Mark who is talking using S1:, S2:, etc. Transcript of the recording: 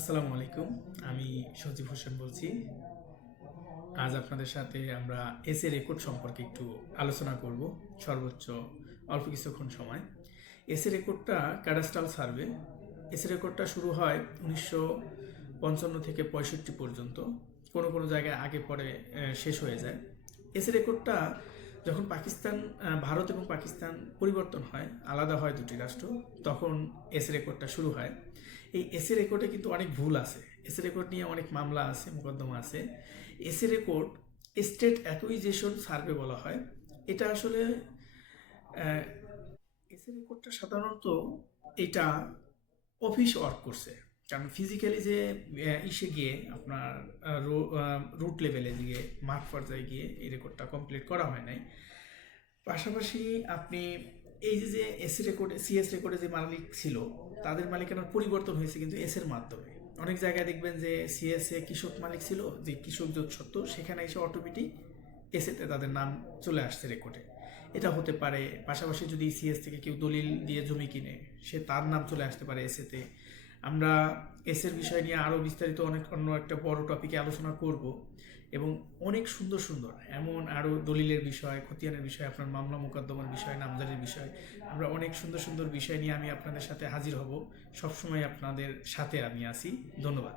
S1: আসসালামু আলাইকুম। আমি সজীব হোসেন বলছি। আজ আপনাদের সাথে আমরা এসএ রেকর্ড সম্পর্কে একটু আলোচনা করব। সর্বোচ্চ অল্প কিছুক্ষণ সময়। এসএ রেকর্ডটা ক্যাডাস্ট্রাল সার্ভে। এসএ রেকর্ডটা শুরু হয় উনিশশো পঞ্চান্ন থেকে পঁয়ষট্টি পর্যন্ত। কোনো কোনো জায়গায় আগে পরে শেষ হয়ে যায়। এসএ রেকর্ডটা যখন পাকিস্তান ভারত এবং পাকিস্তান পরিবর্তন হয়, আলাদা হয় দুটি রাষ্ট্র, তখন এস রেকর্ডটা শুরু হয়। এই এসএ রেকর্ডে কিন্তু অনেক ভুল আছে। এসএ রেকর্ড নিয়ে অনেক মামলা আছে, মোকদ্দমা আছে। SA record state acquisition survey বলা হয়। এটা আসলে এসএ রেকর্ডটা সাধারণত এটা অফিস ওয়ার্ক করছে। কারণ ফিজিক্যালি যে ইসে গিয়ে আপনার রুট লেভেলে গিয়ে মাঠ পর্যায়ে গিয়ে এই রেকর্ডটা কমপ্লিট করা হয় নাই। পাশাপাশি আপনি এই যে যে এসি রেকর্ডে সিএস রেকর্ডে যে মালিক ছিল, তাদের মালিকানার পরিবর্তন হয়েছে কিন্তু এসের মাধ্যমে। অনেক জায়গায় দেখবেন যে সিএস এ কৃষক মালিক ছিল, যে কৃষক যোগ সত্য সেখানে এসে অটোমেটিক এসেতে তাদের নাম চলে আসছে রেকর্ডে এটা হতে পারে, পাশাপাশি যদি সিএস থেকে কেউ দলিল দিয়ে জমি কিনে, সে তার নাম চলে আসতে পারে এসেতে আমরা এসের বিষয় নিয়ে আরও বিস্তারিত অনেক অন্য একটা বড় টপিকে আলোচনা করব এবং অনেক সুন্দর সুন্দর, এমন আরও দলিলের বিষয়, খতিয়ানের বিষয়, আপনার মামলা মোকদ্দমার বিষয়, নামজারির বিষয়, আমরা অনেক সুন্দর সুন্দর বিষয় নিয়ে আমি আপনাদের সাথে হাজির হব। সবসময় আপনাদের সাথে আমি আসি ধন্যবাদ।